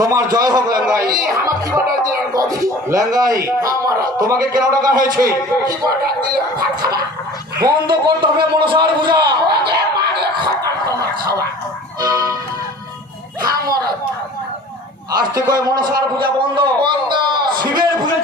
তোমার জয় হোক লেঙ্গাই। লেঙ্গাই তোমাকে কেন ডাকা হয়েছে? বন্ধ করতে হবে মনসার পূজা। আজ থেকে মনসার পূজা বন্ধ। শিবের পূজা